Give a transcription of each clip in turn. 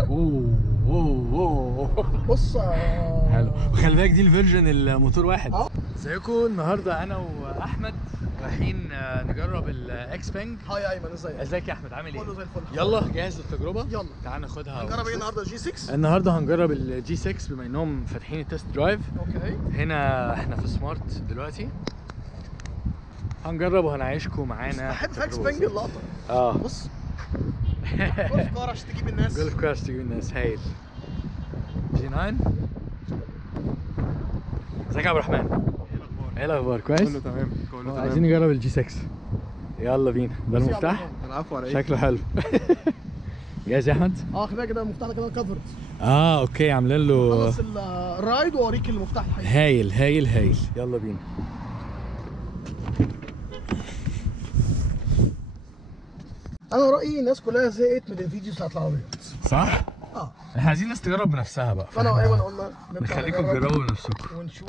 الفرق؟ اوه بص حلو. وخلي بالك دي الفيرجن الموتور واحد. ازيكم؟ النهارده انا واحمد رايحين نجرب الاكس بانج. هاي ايمن، ازيك يا احمد؟ عامل ايه؟ كله زي الفل. يلا جاهز للتجربه؟ يلا تعال ناخدها. هنجرب ايه النهارده؟ جي 6. النهارده هنجرب الجي 6 بما انهم فاتحين التست درايف. اوكي. هنا احنا في سمارت دلوقتي، هنجرب وهنعيشكم معانا. بحب في اكس بانج اللقطه. بص جولف كار عشان تجيب الناس. جولف كار عشان تجيب الناس. هايل. جي 9. ازيك يا عبد الرحمن؟ ايه الاخبار؟ كويس؟ كله تمام كله تمام. عايزين نجرب الجي 6. يلا بينا. ده المفتاح. العفو على ايه؟ شكله حلو. جاهز يا احمد؟ خلي بالك كده المفتاح ده كمان كفرد. اوكي، عاملين له خلص الرايد واوريك المفتاح الحقيقي. هايل هايل هايل. يلا بينا. انا رايي الناس كلها زهقت من الفيديوز بتاعت العربيات، صح؟ احنا عايزين ناس تجرب بنفسها بقى. فانا وايمن قلنا نخليكم تجربوا بنفسكم ونشوف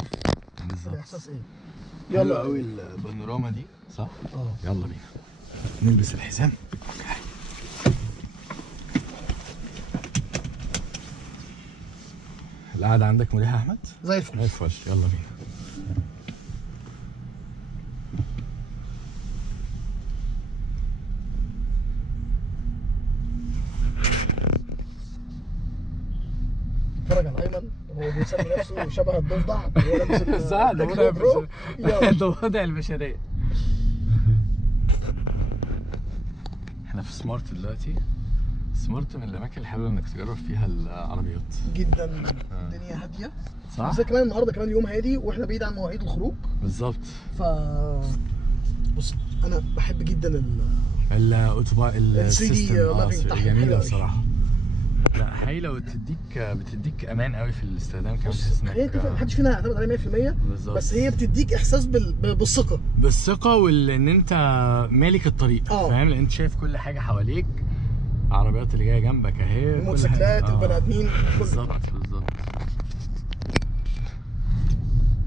بالظبط الاحساس ايه. يلا قوي البانوراما دي، صح؟ يلا بينا نلبس الحزام. القعدة عندك مريحة يا أحمد؟ زي الفل. زي الفل. يلا بينا. اتفرج على ايمن وهو بيسمي نفسه شبه الضفدع وهو لابس صح، ده وضع برو. ده وضع البشرية. احنا في سمارت دلوقتي. سمارت من الأماكن الحلوة إنك تجرب فيها العربيات جدا. الدنيا هادية، صح؟ بس كمان النهارده كمان يوم هادي واحنا بعيد عن مواعيد الخروج. بالظبط. بص انا بحب جدا الاوتوباي ال 3D مابينج بتاعهم جميلة حلو الصراحة. لا هايلة، بتديك امان قوي في الاستخدام كمان. بص خلينا نتفق، محدش فينا هيعتمد عليها 100%. بالظبط. بس هي بتديك احساس بالثقة وان انت مالك الطريق. فاهم؟ لان انت شايف كل حاجة حواليك، العربيات اللي جايه جنبك اهي، الموتوسيكلات، البني ادمين، بالظبط.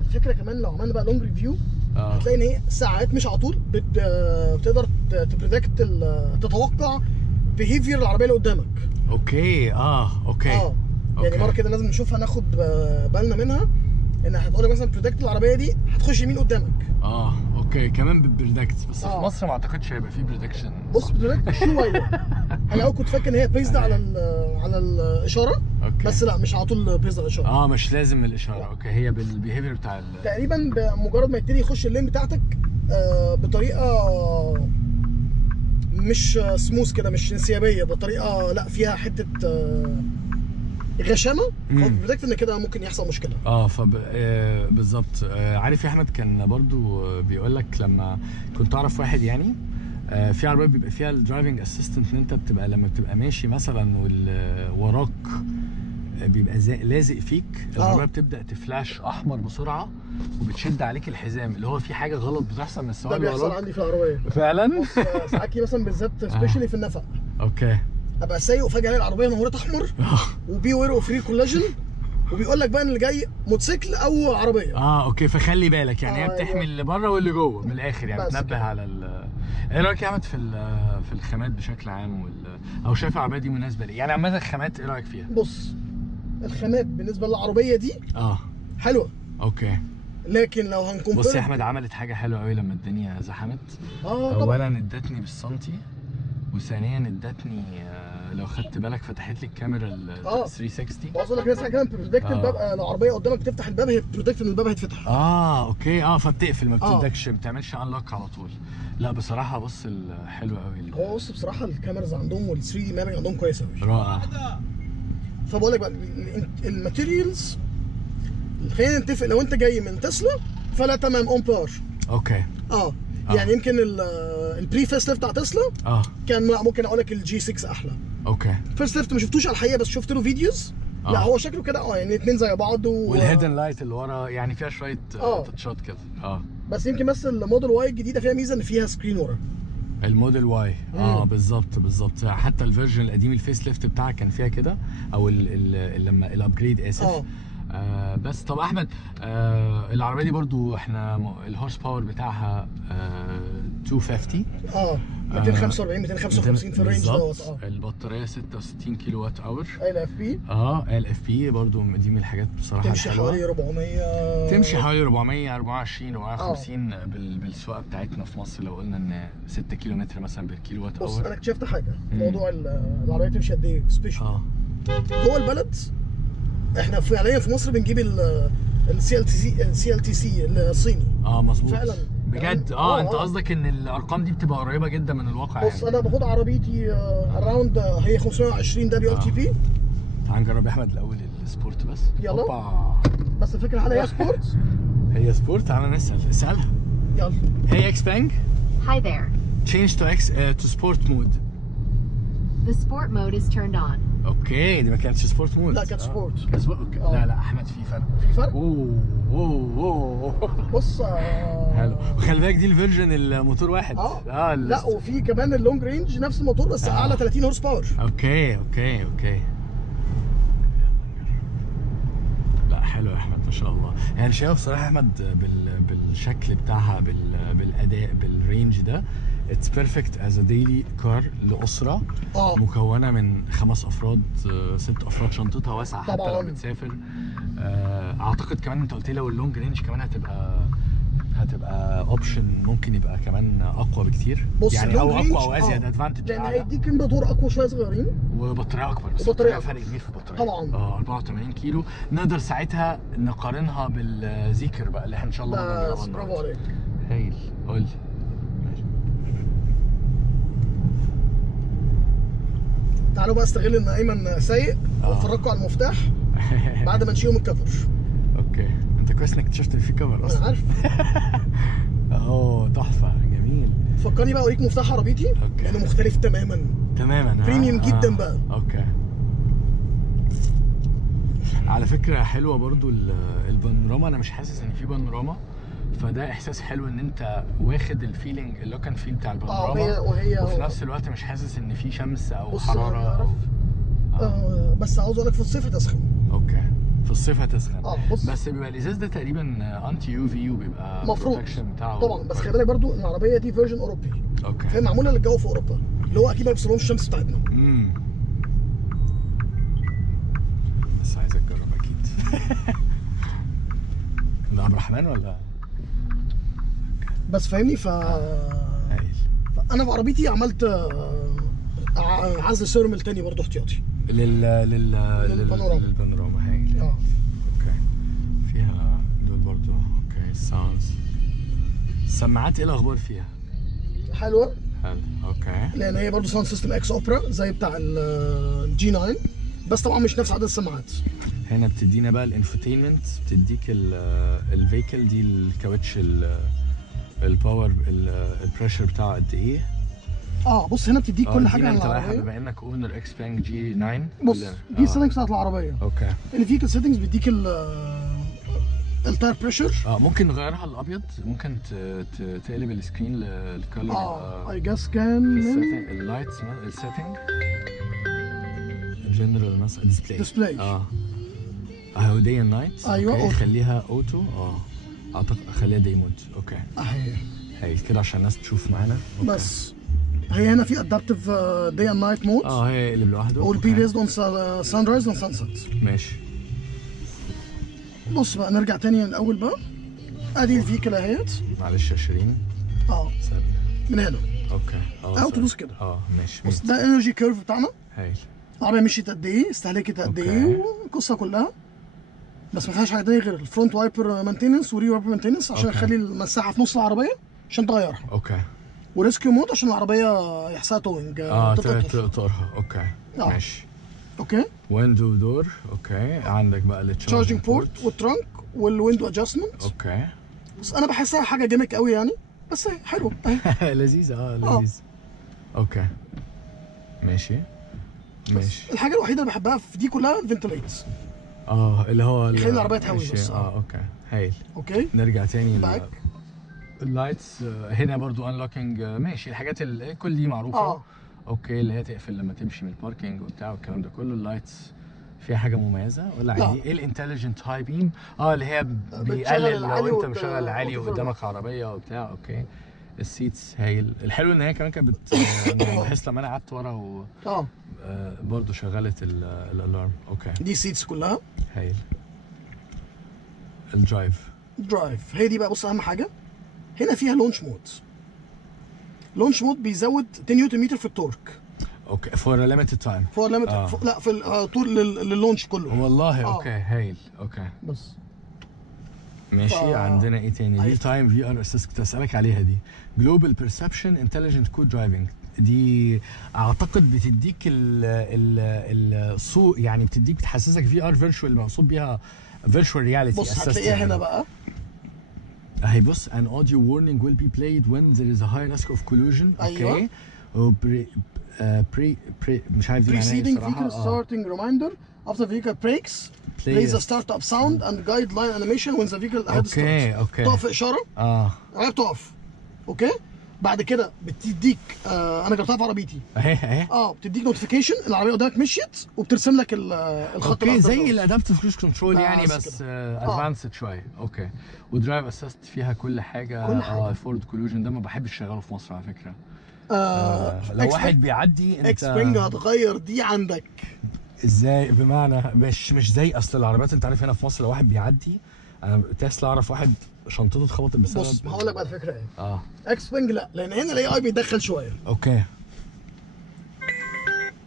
الفكرة كمان لو عملنا بقى لونج ريفيو هتلاقي ان هي ساعات مش على طول بتقدر تبريدكت تتوقع بيهيفير العربيه اللي قدامك. اوكي. يعني مره كده لازم نشوفها، ناخد بالنا منها، ان هتقول لك مثلا بريدكت العربيه دي هتخش يمين قدامك. اوكي. كمان بالبريدكت. بس في مصر ما اعتقدش هيبقى فيه بريدكشن. بص بريدكت شويه. انا كنت فاكر ان هي بيزد على الاشاره. أوكي. بس لا، مش على طول بيزد على الاشاره. مش لازم الاشاره. اوكي. هي بالبيهيفير بتاع تقريبا بمجرد ما يبتدي يخش اللين بتاعتك بطريقه مش سموث كده، مش انسيابيه، بطريقه لا فيها حته غشامه، فبريدكت ان كده ممكن يحصل مشكله. بالظبط. عارف يا احمد، كان برضو بيقول لك لما كنت اعرف واحد يعني في عربيه بيبقى فيها الدرايفنج اسيستنت، ان انت بتبقى لما بتبقى ماشي مثلا وراك بيبقى لازق فيك، العربيه بتبدا تفلاش احمر بسرعه وبتشد عليك الحزام، اللي هو في حاجه غلط بتحصل من السواق. ده بيحصل عندي في العربيه فعلا. بص ساعات مثلا بالذات سبيشالي في النفق. اوكي. ابقى سايق وفجاه الاقي العربيه نورت احمر وبي وير وفري كولاجن، وبيقول لك بقى ان اللي جاي موتوسيكل او عربيه. اوكي. فخلي بالك يعني هي بتحمي اللي بره واللي جوه من الاخر، يعني بتنبه على ايه رايك يا احمد في الخامات بشكل عام او شايف العربيه دي مناسبه ليه؟ يعني عامه الخامات ايه رايك فيها؟ بص الخامات بالنسبه للعربيه دي حلوه. اوكي. لكن لو هنكون بص يا احمد، عملت حاجه حلوه قوي لما الدنيا زحمت. اولا ادتني بالسنتي، وثانيا ادتني لو خدت بالك فتحت لي الكاميرا ال 360. بقول لك ناس كمان برودكت الباب، لو عربيه قدامك تفتح الباب هي برودكت ان الباب هيتفتح. اوكي. فبتقفل، ما بتدكش، ما بتعملش انلوك على طول. لا بصراحه بص حلوه قوي. هو بص بصراحه الكاميرز عندهم وال 3 دي مابنج عندهم كويسه قوي. رائع. فبقول لك بقى الماتيريالز، خلينا نتفق، لو انت جاي من تسلا فلا تمام اون بار. اوكي. يعني يمكن البري فيرست ليفت بتاع تسلا كان ممكن اقول لك الجي 6 احلى. اوكي. فيرست ليفت ما شفتوش على الحقيقه، بس شفت له فيديوز. لا هو شكله كده يعني الاثنين زي بعض والهيدن لايت اللي ورا يعني فيها شويه تاتشات كده. بس يمكن بس الموديل واي الجديده فيها ميزه ان فيها سكرين ورا. الموديل واي بالظبط. حتى الفيرجن القديم الفيس ليفت بتاعها كان فيها كده، او لما الابجريد اسف. بس طب احمد، العربيه دي برضو احنا الهورس باور بتاعها 250. 245 255 في الرينج دوت. البطاريه 66 كيلو وات اور. LFP. LFP برضو دي من الحاجات بصراحه تمشي حوالي 400. تمشي حوالي 424 450 بالسواقه بتاعتنا في مصر. لو قلنا ان 6 كيلو متر مثلا بالكيلو وات اور. بص انا اكتشفت حاجه في موضوع العربيه تمشي قد ايه سبيشال. جوه البلد احنا فعليا في مصر بنجيب CLTC الصيني. مظبوط فعلا بجد. انت قصدك ان الارقام دي بتبقى قريبه جدا من الواقع. بص انا باخد عربيتي اراوند هي 520 WLTP. تعال نجرب يا احمد الاول السبورت بس. يلا. بس الفكره هل هي سبورت؟ هي سبورت. تعالى اسالها. يلا. Hey Xpeng. Hi there. Change to sport mode. The sport mode is turned on. اوكي دي ما كانتش سبورت مود. لا كانت سبورت. اوكي. لا احمد في فرق. في فرق؟ اوه بص حلو. وخلي بالك دي الفيرجن الموتور واحد. لا وفي كمان اللونج رينج نفس الموتور بس اعلى 30 هورس باور. اوكي لا حلو يا احمد ما شاء الله. يعني شايف بصراحه احمد بالشكل بتاعها بالاداء بالرينج ده اتس بيرفكت از ا ديلي كار لاسره مكونه من 5 افراد 6 افراد. شنطتها واسعه حتى لو بتسافر. اعتقد كمان انت قلت لي لو اللونج رينج كمان هتبقى اوبشن ممكن يبقى كمان اقوى بكتير. يعني او اقوى او ازيد ادفانتج. لان هيديك موتور اقوى شويه صغيرين وبطاريه اكبر. بس بطاريه فرق كبير في البطاريه طبعا. 84 كيلو. نقدر ساعتها نقارنها بالزيكر بقى اللي احنا ان شاء الله هنجربها. برافو عليك. هايل. قول لي. تعالوا بقى استغل ان ايمن سايق وافرجكم على المفتاح بعد ما نشيله من الكفر. اوكي انت كويس انك اكتشفت ان في كفر اصلا. انا عارف. تحفه جميل. فكرني بقى اوريك مفتاح عربيتي لانه مختلف تماما. بريميوم جدا بقى. اوكي. على فكره حلوه برضو البانوراما. انا مش حاسس ان في بانوراما فده احساس حلو ان انت واخد الفيلينج اللي كان فيه بتاع البانوراما. وفي نفس الوقت مش حاسس ان في شمس او حراره او بس عاوز اقول لك في الصيف هتسخن. اوكي في الصيف هتسخن. بص بس بيبقى الازاز ده تقريبا انتي يو في وبيبقى البروتكشن بتاعه طبعا. بس خلي بالك برضو ان العربيه دي فيرجن اوروبي. اوكي. فهي معموله للجو في اوروبا اللي هو اكيد ما بيوصلهمش الشمس بتاعتنا. بس عايز اجرب اكيد. ده عبد الرحمن ولا؟ بس فاهمني. انا في عربيتي عملت عزل سيرمل تاني برضه احتياطي للبانوراما. هايل. اوكي فيها دول برضه. اوكي السماعات ايه الاخبار فيها؟ حلوه. اوكي. لان هي برضه ساوند سيستم اكس اوبرا زي بتاع الجي 9 بس طبعا مش نفس عدد السماعات. هنا بتدينا بقى الانفوتينمنت. بتديك الفيكل دي الكاوتش الباور البريشر بتاعه قد ايه. بص هنا بتديك كل حاجه عن العربيه. بما انك اونر Xpeng G9. بص دي السيتنجز بتاعت العربيه. اوكي. الفيكل سيتنجز بيديك التاير بريشر. ممكن نغيرها الابيض. ممكن تقلب السكرين للكالر. اي جاس كان اللايتس السيتنج جنرال مثلا ديسبلاي. اهو داي اند نايت. ايوه خليها اوتو. اعتقد اخليها داي مود. اوكي هايل كده عشان الناس تشوف معانا. بس هي هنا في ادابتيف داي اند نايت مود. هي اللي لوحده. والبي بيزد اون سان رايز اند سان سيت. ماشي. بص بقى نرجع تاني الاول بقى. ادي الفيكل اهيت. معلش يا شيرين. من هنا. اوكي. تدوس كده. ماشي. بص ده انرجي كيرف بتاعنا. هايل. العربيه مشيت قد ايه، استهلكت قد ايه، والقصه كلها. بس ما فيهاش حاجه تانية غير الفرونت وايبر مانتيننس وري وايبر مانتيننس عشان نخلي المساحه في نص العربيه عشان تغيرها. وريسكيو مود عشان العربيه يحصلها توينج. تطرها. ماشي. ويندو دور. عندك بقى التشارجنج بورت والترانك والويندو ادجستمنت. بس انا بحسها حاجه جيمك قوي يعني بس حلوه. لذيذه. لذيذ. ماشي. الحاجه الوحيده اللي بحبها في دي كلها الفنتليت. اللي هو يخلي العربيه تهوي بس. هايل. نرجع تاني اللايتس. هنا برضو انلوكينج. ماشي. الحاجات كل دي معروفه. اللي هي تقفل لما تمشي من الباركينج وبتاع والكلام ده كله. اللايتس فيها حاجه مميزه ولا عادي؟ ايه الانتليجنت هاي بيم؟ اللي هي بيقلل لو انت مشغل عالي وقدامك عربيه وبتاع. السيتس هايل. الحلو ان هي كمان كانت انا بحس لما انا قعدت ورا و برضه شغلت الالارم. اوكي دي سيتس كلها هايل. الدرايف هي دي بقى. بص اهم حاجه هنا فيها لونش مود. لونش مود بيزود 10 نيوتن متر في التورك. اوكي فور ليميتد تايم. فور ليميتد لا في الطول لللونش كله والله. اوكي هايل. اوكي بس ماشي. عندنا ايه تاني؟ ريل تايم في ار اسيست، كنت اسالك عليها دي. جلوبال بيرسبشن انتليجنت كود درايفنج، دي اعتقد بتديك الصوت، يعني بتحسسك في ار فيرتشوال، مقصود بيها فيرتشوال رياليتي. بص هتلاقيها هنا بقى اهي. بص an audio warning will be played when there is a high risk of collision. اوكي مش عارف دي معناها ايه preceding الصراحه. vehicle starting reminder after vehicle brakes plays a startup sound and guideline animation when the vehicle ahead starts. اوكي تقف اشاره بتقف. اوكي بعد كده بتديك انا جربتها في عربيتي اهي بتديك نوتيفيكيشن العربيه قدامك مشيت وبترسم لك الخط. اوكي زي الادابتيف كروز كنترول يعني، بس ادفانسد شويه. اوكي ودرايف اسيست فيها كل حاجه. فورد كولوجن ده ما بحبش اشغله في مصر على فكره. لو واحد بيعدي انت اكسبنج هتغير دي عندك ازاي؟ بمعنى مش زي اصل العربيات انت عارف هنا في مصر لو واحد بيعدي، انا تسلا اعرف واحد شنطته اتخبطت بسبب. بص هقول لك بقى الفكره ايه. اكسبنج لا، لان هنا الاي اي بيتدخل شويه. اوكي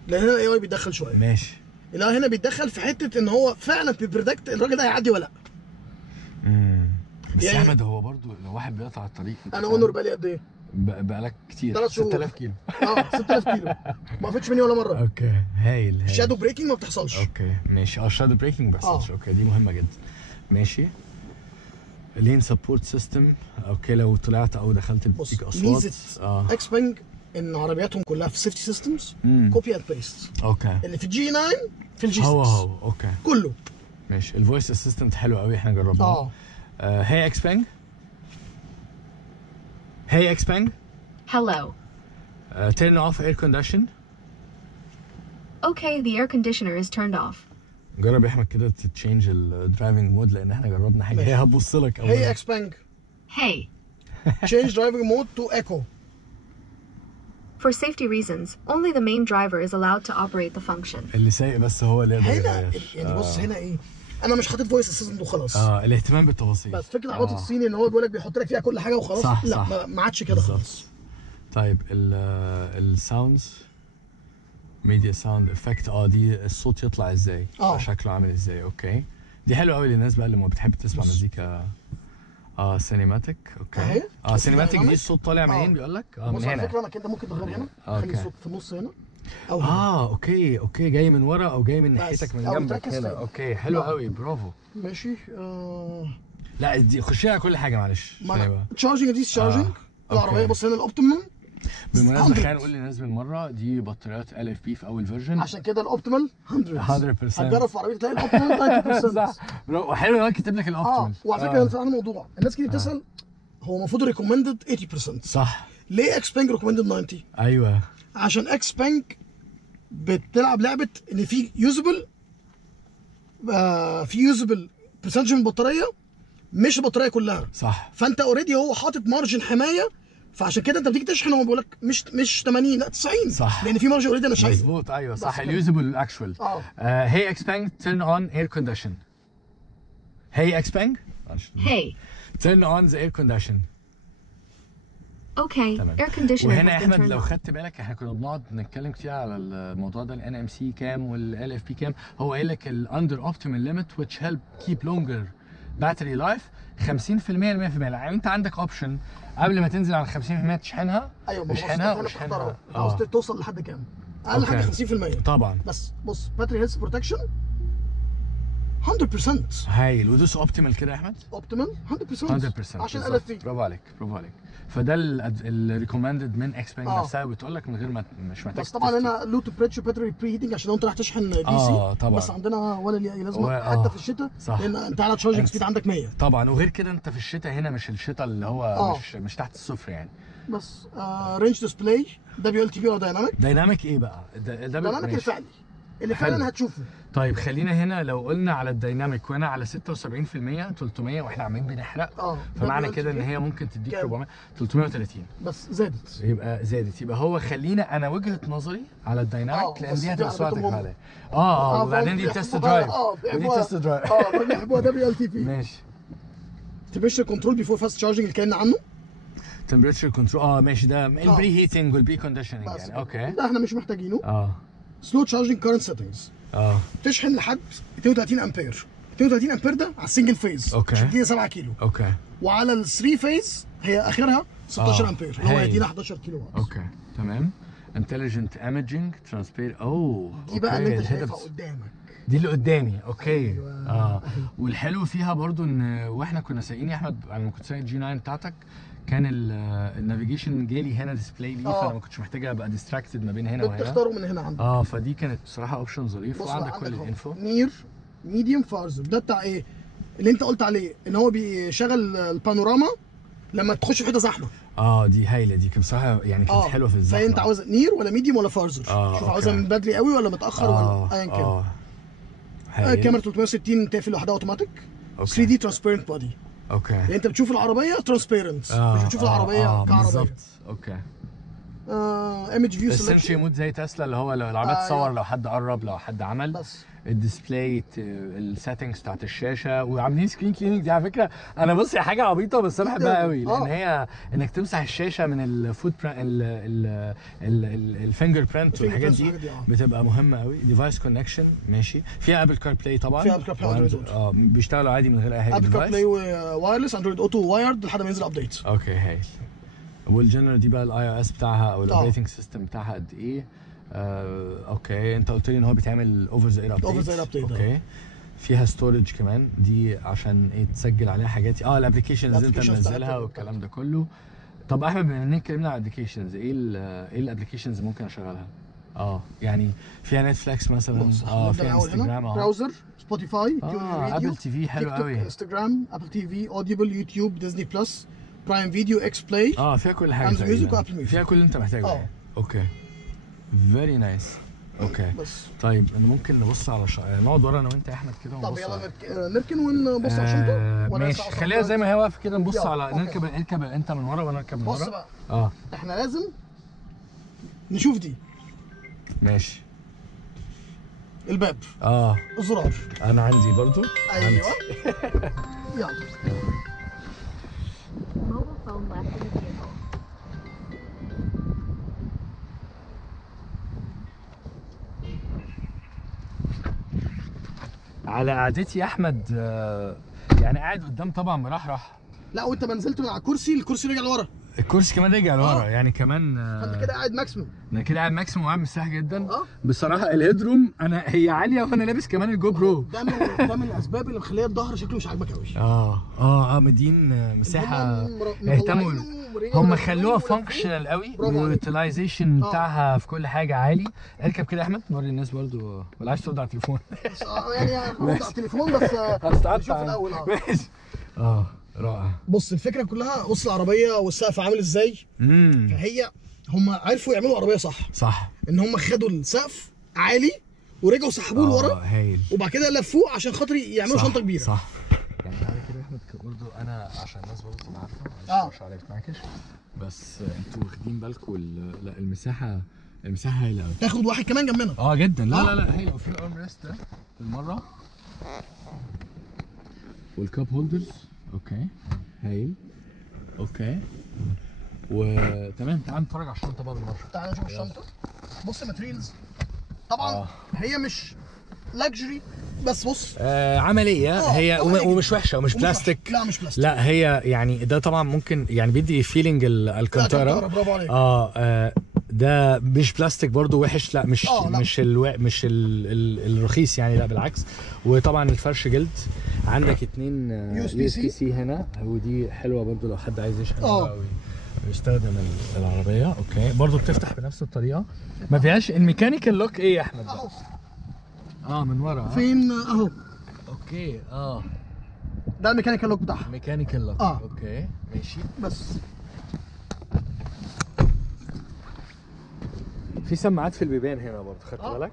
لان هنا الاي اي بيتدخل شويه. ماشي. الاي هنا بيتدخل في حته ان هو فعلا بيبريدكت الراجل ده هيعدي ولا لا. بس يا احمد هو برضو لو واحد بيقطع الطريق. انا اونر بقالي قد ايه؟ بقالك كتير. 6000 كيلو. 6000 كيلو ما وقفتش مني ولا مره. اوكي هايل. الشادو بريكنج ما بتحصلش. اوكي ماشي. الشادو بريكنج ما بتحصلش. اوكي دي مهمه جدا. ماشي. لين سبورت سيستم. اوكي لو طلعت او دخلت بتديك اصوات. ميزه اكسبنج ان عربياتهم كلها في سيفتي سيستمز كوبي اند بيست. اوكي اللي في الجي 9 في الجي 6 هو اوكي كله ماشي. الفويس اسيستنت حلو قوي، احنا جربناه. هي اكسبنج. هي اكسبنج. Hello. Turn off air condition. Okay, the air conditioner is turned off. جرب يا احمد كده تتشينج الدرايفنج مود، لان احنا جربنا حاجه. هي هتبص لك اول. هي اكسبنج. Hey. Change driving mode to echo. For safety reasons, only the main driver is allowed to operate the function. اللي سايق بس هو اللي يقدر هنا يعني بص هنا ايه، انا مش حاطط فويس اسيستنت وخلاص. الاهتمام بالتفاصيل. بس فكره عربيات الصيني ان هو بيقول لك بيحط لك فيها كل حاجه وخلاص. صح لا صح. ما عادش كده خالص. طيب الساوندز ميديا ساوند افكت. دي الصوت يطلع ازاي؟ شكله عامل ازاي؟ اوكي دي حلوه قوي للناس بقى اللي ما بتحب تسمع مزيكا. سينماتيك. اوكي سينماتيك دي الصوت طالع منين بيقول لك؟ من هنا. على فكره انك انت ممكن تغير هنا. خلي الصوت في النص هنا او اوكي جاي من ورا او جاي من ناحيتك من جنبك هنا. اوكي حلو قوي برافو. ماشي. لا دي خشيها على كل حاجه معلش. تشارجنج دي تشارجنج العربيه. بص هنا الاوبتيمم. بالمناسبه خلينا نقول للناس بالمره دي بطاريات ال اف بي في اول فيرجن، عشان كده الاوبتيمال 100%. هتجرب في عربيه تلاقي الاوبتيمال 90%. صح حلو انك كاتب لك الاوبتيمال. وعلى فكره في موضوع الناس كتير بتسال، هو المفروض ريكومندد 80%. صح. ليه اكس بانك ريكومندد 90؟ ايوه عشان اكس بانك بتلعب لعبه ان في يوزبل برسنتج من البطاريه، مش البطاريه كلها. صح. فانت اوريدي هو حاطط مارجن حمايه، فعشان كده انت بتيجي تشحن هو بيقول لك مش 80 لا 90. صح. لان في مارجن اوريدي انا شايفه. مظبوط ايوه صح. اليوزبل اكشوال. هي اكسبانج تيرن اون اير كونديشن. هي اكسبانج. Hey. تيرن اون ذا اير كونديشن. Okay. Air conditioner. وهنا يا احمد لو خدت بالك احنا كنا بنقعد نتكلم كتير على الموضوع ده، الان ام سي كام والال اف بي كام. هو قايل لك الاندر اوبتيمال ليميت which help keep longer battery life 50% ل 100%. يعني انت عندك اوبشن قبل ما تنزل على 50% تشحنها. ايوه تشحنها. عاوز توصل لحد كام؟ اقل حاجه 50% طبعا. بس بص باتري هيلث بروتكشن 100%. هايل. ودوس اوبتيمال كده يا احمد. اوبتيمال 100% عشان ال اف بي. برافو عليك برافو عليك. فده الريكومندد من اكسبانج نفسها بتقول لك من غير ما مش محتاج. بس طبعا هنا لو تمبريتشر باتري بري هيتنج عشان لو انت رايح تشحن دي سي. طبعا. بس عندنا ولا ليه لازمه حتى في الشتاء. لان انت على تشارجنج سبيد عندك 100 طبعا. وغير كده انت في الشتاء هنا مش الشتاء اللي هو مش تحت الصفر يعني. بس رينج ديسبلاي ده بي ال تي بي ولا دايناميك؟ دايناميك ايه بقى؟ دايناميك الفعلي. اللي فعلا هتشوفه. طيب خلينا هنا لو قلنا على الدايناميك وانا على 76% 300 واحنا عاملين بنحرق، فمعنى كده ان هي ممكن تديك 400 330 بس زادت. يبقى زادت. يبقى هو خلينا انا وجهه نظري على الدايناميك لان دي هتبقى سرعتك عليها. وبعدين دي تيست درايف. ودي تيست درايف. بيحبوها WLTP. ماشي. تمبريتشر كنترول بيفور فاست تشارجنج اللي اتكلمنا عنه. تمبريتشر كنترول ماشي، ده البري هيتنج والبري كونديشننج يعني. اوكي ده احنا مش محتاجينه. سلو تشارجنج كارنت سيتنجز. تشحن لحد 32 امبير. 32 امبير ده على السنجل فيز عشان كده 7 كيلو. وعلى ال 3 فيز هي اخرها 16 امبير اللي هو هيدينا 11 كيلو وات. تمام. انتليجنت ايمجنج ترانسبير. دي بقى اللي انت شايفها قدامك، دي اللي قدامي. والحلو فيها برضو ان واحنا كنا سايقين يا احمد، انا لما كنت سايق G9 بتاعتك كان النافيجيشن جالي هنا ديسبلاي لي، فانا ما كنتش محتاج ابقى ديستراكتد ما بين هنا وهنا. بتختاره من هنا عندك. فدي كانت بصراحه اوبشن ظريف. وعندك كل الانفو. نير ميديوم فارزر ده بتاع ايه اللي انت قلت عليه ان هو بيشغل البانوراما لما تخش في حته زحمه. دي هايله، دي كان بصراحه يعني كانت حلوه في الزحمه. فانت عاوز نير ولا ميديوم ولا فارزر؟ شوف عاوزها من بدري قوي ولا متاخر ولا ايا كان. كاميرا 360 تقفل لوحدها اوتوماتيك. 3 دي ترانسبيرنت بودي. يعني انت بتشوف العربيه ترانسبيرنت، مش بتشوف العربيه كعربيه. بالظبط. ايمج فيو سيلكشن مود زي تسلا اللي هو لو العربيه تصور، لو حد قرب، لو حد عمل بس. الديسبلاي، السيتنجز بتاعت الشاشه، وعاملين سكرين كليننج. دي على فكره انا بص هي حاجه عبيطه بس انا بحبها قوي، لان هي انك تمسح الشاشه من الفوت الفينجر برنت والحاجات دي بتبقى مهمه قوي. ديفايس كونكشن ماشي، فيها ابل كار بلاي طبعا. فيها ابل كار بلاي واندرويد بيشتغلوا عادي من غير اي حاجه. ابل كار بلاي وايرلس، اندرويد اوتو وايرد لحد ما ينزل ابديت. هايل. والجنرال دي بقى الاي او اس بتاعها او الاوبريتنج سيستم بتاعها قد ايه؟ انت قلت لي ان هو بيتعمل اوفر ذا اير ابديت. فيها ستورج كمان، دي عشان ايه؟ تسجل عليها حاجات. الابلكيشنز اللي انت منزلها والكلام ده كله. طب احمد بما اننا اتكلمنا على الابلكيشنز، ايه الابلكيشنز ممكن اشغلها؟ يعني فيها نتفليكس مثلا. فيها انستجرام براوزر، سبوتيفاي، ابل تي في حلو قوي، انستجرام، ابل تي في، اوديبل، يوتيوب، ديزني بلس، برايم فيديو، اكس بلاي. فيها كل حاجه، امازون ميوزك وابل ميوزك، فيها كل اللي انت محتاجه. فيري نايس. بس طيب ممكن نبص على نقعد ورا انا وانت يا احمد كده ونبص. طب يلا نركن ونبص على الشنطه. ماشي، خليها زي ما هي واقفه كده، نبص على اركب انت من ورا وانا اركب من ورا. بص بقى احنا لازم نشوف دي. ماشي. الباب الزرار انا عندي برضو. ايوه. يلا. على قعدتي يا احمد، يعني قاعد قدام طبعا مرحرح. لا وانت ما نزلت من على الكرسي رجع لورا. الكرسي كمان رجع لورا يعني كمان. فانت كده قاعد ماكسيموم. انا كده قاعد ماكسيموم وقاعد مرتاح جدا. بصراحه الهيدروم هي عاليه وانا لابس كمان الجو برو. ده من الاسباب اللي مخليه الظهر شكله مش عاجبك قوي. مدين مساحه. اهتموا هم خلوها فانكشنال قوي، واليوتيلايزيشن بتاعها في كل حاجه عالي. اركب كده يا احمد، نوري الناس برضو، ولا عايز ترد على التليفون؟ يعني هرد على التليفون بس هنشوف الاول. ماشي. رائع. بص الفكره كلها، بص العربيه والسقف عامل ازاي. فهي هم عرفوا يعملوا عربيه صح ان هم خدوا السقف عالي ورجعوا سحبوه لورا. وبعد كده لفوه عشان خاطر يعملوا شنطه كبيره. صح. يعني على كده احمد برضه، انا عشان الناس برضه تبقى عارفه، مش عليك معاكش، بس انتوا واخدين بالكم لا المساحه هايله قوي. تاخد واحد كمان جنبنا. جدا. لا هايله. وفي الارم ريست ده بالمره، والكاب هولدرز. هايل. وتمام. تعال نتفرج على الشنطه بقى بالمره. تعال نشوف الشنطه. بص الماتريالز طبعا هي مش لاكجري، بس بص عمليه. هي ومش وحشه ومش بلاستيك. لا مش بلاستيك. لا هي يعني ده طبعا ممكن يعني بيدي فيلينج الكونتارا. برافو عليك. ده مش بلاستيك برضو وحش. لا مش الرخيص يعني، لا بالعكس. وطبعا الفرش جلد. عندك 2 USB-C هنا، ودي حلوه برضو لو حد عايز يشحن يستخدم العربيه. برضو بتفتح بنفس الطريقه. ما فيهاش الميكانيكال لوك. ايه يا احمد من ورا فين اهو. ده الميكانيكال لوك بتاعها. ميكانيكال لوك. ماشي. بس في سماعات في البيبان هنا برضه، خدت بالك؟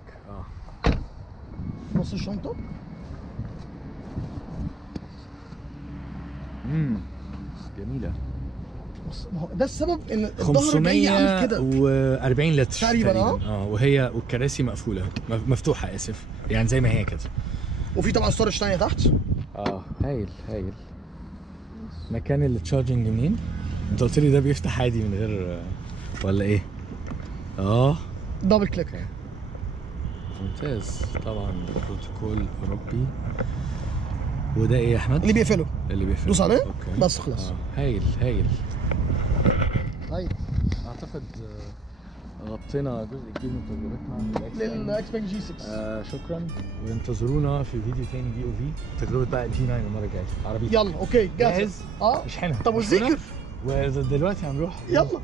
نص الشنطه. جميله. بص ده السبب ان الظهر جاي عامل كده 540 لتر تقريبا. وهي والكراسي مقفوله مفتوحه اسف، يعني زي ما هي كده. وفي طبعا ستورج ثانيه تحت. هايل هايل. مكان التشارجنج منين؟ انت قلت لي ده بيفتح عادي من غير ولا ايه؟ دبل كليك. ممتاز. طبعا بروتوكول اوروبي. وده ايه يا احمد؟ اللي بيقفله. دوس عليه. أوكي. بس خلاص. هايل هايل. طيب اعتقد غطينا جزء كبير من تجربتنا للاكس باك جي 6. شكرا، وانتظرونا في فيديو تاني دي او في تجربه بقى الجي 9 المره الجايه عربيه. يلا اوكي جاهز. مش حنها. طب والذكر ودلوقتي هنروح يلا